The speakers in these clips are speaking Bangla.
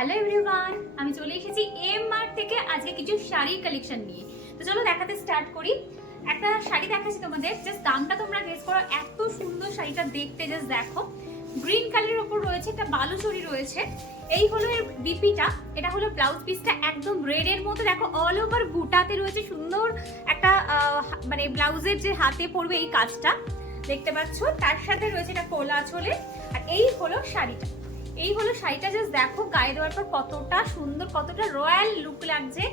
হ্যালো এভরিওয়ান, আমি চলে এসেছি এম মার্ট থেকে আজকে কিছু শাড়ির কালেকশন নিয়ে। তো চলো দেখাতে স্টার্ট করি। একটা শাড়ি দেখাচ্ছি তোমাদের, জাস্ট দামটা তোমরা গেস করো। এত সুন্দর শাড়িটা দেখতে, জাস্ট দেখো। গ্রিন কালারের উপর রয়েছে, একটা বালুচরি রয়েছে। এই হলো এর বিপিটা, এটা হলো ব্লাউজ পিসটা একদম রেড এর মতো। দেখো অল ওভার বুটাতে রয়েছে সুন্দর একটা মানে ব্লাউজের যে হাতে পড়বে এই কাজটা দেখতে পাচ্ছ। তার সাথে রয়েছে এটা কোলা আঁচলে। আর এই হলো শাড়িটা, এই হলো শাড়িটা। জাস্ট দেখো গায়ে দেওয়ার পর কতটা সুন্দর, কতটা রয়্যাল লুক লাগছে।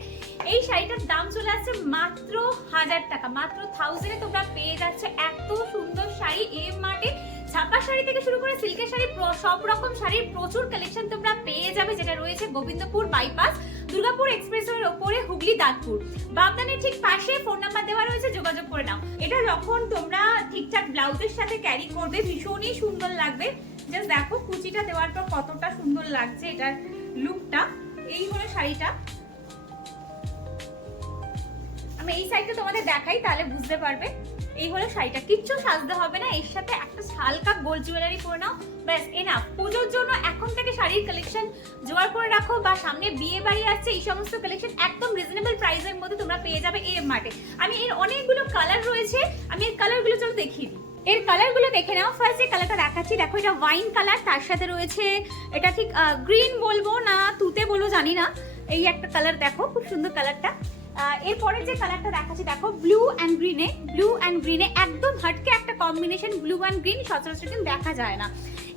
এই শাড়িটার দাম চলে আসছে মাত্র 1000 টাকা, মাত্র 1000-এ তোমরা পেয়ে যাচ্ছ এত সুন্দর শাড়ি এম মার্টে। ছাপা শাড়ি থেকে শুরু করে সিল্কের শাড়ি, সব রকম শাড়ির প্রচুর কালেকশন তোমরা পেয়ে যাবে, যেটা রয়েছে গোবিন্দপুর বাইপাস, দুর্গাপুর এক্সপ্রেসওয়ের ওপরে, হুগলি দাঁতপুর। বাগদানের ঠিক পাশে ফোন নাম্বার দেওয়া রয়েছে, যোগাযোগ করে নাও। এটা যখন তোমরা ঠিকঠাক ব্লাউজের সাথে ক্যারি করবে ভীষণই সুন্দর লাগবে। জাস্ট দেখো কুচিটা দেওয়ার পর কতটা সুন্দর লাগছে এটার লুকটা। এই হলো শাড়িটা। আমি এই সাইডটা তোমাদের দেখাই, তাহলে বুঝতে পারবে। এই হলো শাড়িটা, কিচ্ছু সাজতে হবে না, এর সাথে একটা হালকা গোল্ড জুয়েলারি করে নাও, ব্যাস এনাফ। পুজোর জন্য এখন থেকে শাড়ির কালেকশন জোগাড় করে রাখো, বা সামনে বিয়ে বাড়ি আসছে, এই সমস্ত কালেকশন একদম রিজনেবল প্রাইসের মধ্যে তোমরা পেয়ে যাবে এম মার্টে। আমি এর অনেকগুলো কালার রয়েছে, আমি এর কালারগুলো চলো দেখিয়ে দিই। এর কালারগুলো দেখে নাও। ফার্স্ট যে কালারটা দেখাচ্ছি, দেখো এটা ওয়াইন কালার, তার সাথে রয়েছে এটা ঠিক গ্রিন বলবো না তুতে বলবো জানি না, এই একটা কালার দেখো, খুব সুন্দর কালারটা। এরপরে যে কালারটা দেখাচ্ছি দেখো ব্লু অ্যান্ড গ্রিনে, ব্লু অ্যান্ড গ্রিনে একদম হাটকে একটা কম্বিনেশন। ব্লু অ্যান্ড গ্রিন সচরাচর কিন্তু দেখা যায় না,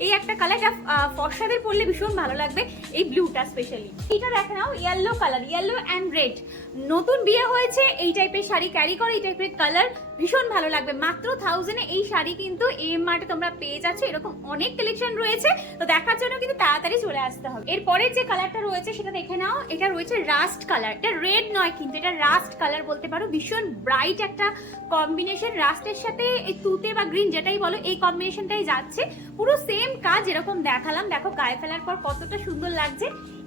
এই একটা কালারটা ফর্সাদের পরলে ভীষণ ভালো লাগবে, এই ব্লুটা স্পেশালি। এটা দেখে নাও yellow colour, yellow and red. নতুন বিয়ে হয়েছে, এই টাইপের শাড়ি ক্যারি করে, এই টাইপের কালার ভীষণ ভালো লাগবে। মাত্র 1000-এ এই শাড়ি কিন্তু এম মার্টে তোমরা পেয়ে যাচ্ছ। এরকম অনেক কালেকশন রয়েছে, তো দেখার জন্য কিন্তু তাড়াতাড়ি চলে আসতে হবে। এরপরের যে কালারটা রয়েছে সেটা দেখে নাও, এটা রয়েছে রাস্ট কালার। এটা রেড নয় কিন্তু, এটা রাস্ট কালার বলতে পারো। ভীষণ ব্রাইট একটা কম্বিনেশন, রাস্টের সাথে এই তুতে বা গ্রিন যেটাই বলো, এই কম্বিনেশনটাই যাচ্ছে। পুরো সেম কাজ এরকম দেখালাম, দেখো গায়ে ফেলার পর কতটা সুন্দর লাগছে।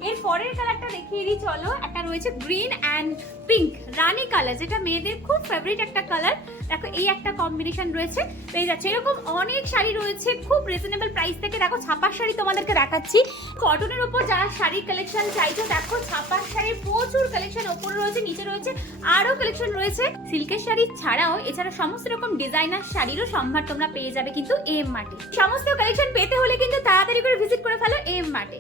এর পরের কালারটা দেখিয়ে দিই চলো। একটা রয়েছে green and pink, Rani colour, যেটা মেয়েদের খুব ফেভারিট একটা কালার। দেখো এই একটা কম্বিনেশন রয়েছে, পেয়ে যাচ্ছে। এরকম অনেক শাড়ি রয়েছে খুব রিজনেবল প্রাইস থেকে। দেখো ছাপার শাড়ি তোমাদেরকে দেখাচ্ছি, কটনের উপর যারা শাড়ির কালেকশন চাইছো, দেখো ছাপার শাড়ির প্রচুর কালেকশন ওপরে রয়েছে, নিচে রয়েছে আরো কালেকশন রয়েছে। সিল্কের শাড়ি ছাড়াও এছাড়া সমস্ত রকম ডিজাইনার শাড়িরও সম্ভার তোমরা পেয়ে যাবে কিন্তু এম মার্টে। সমস্ত কালেকশন পেতে হলে কিন্তু তাড়াতাড়ি করে ভিজিট করে ফেলো এম মার্টে।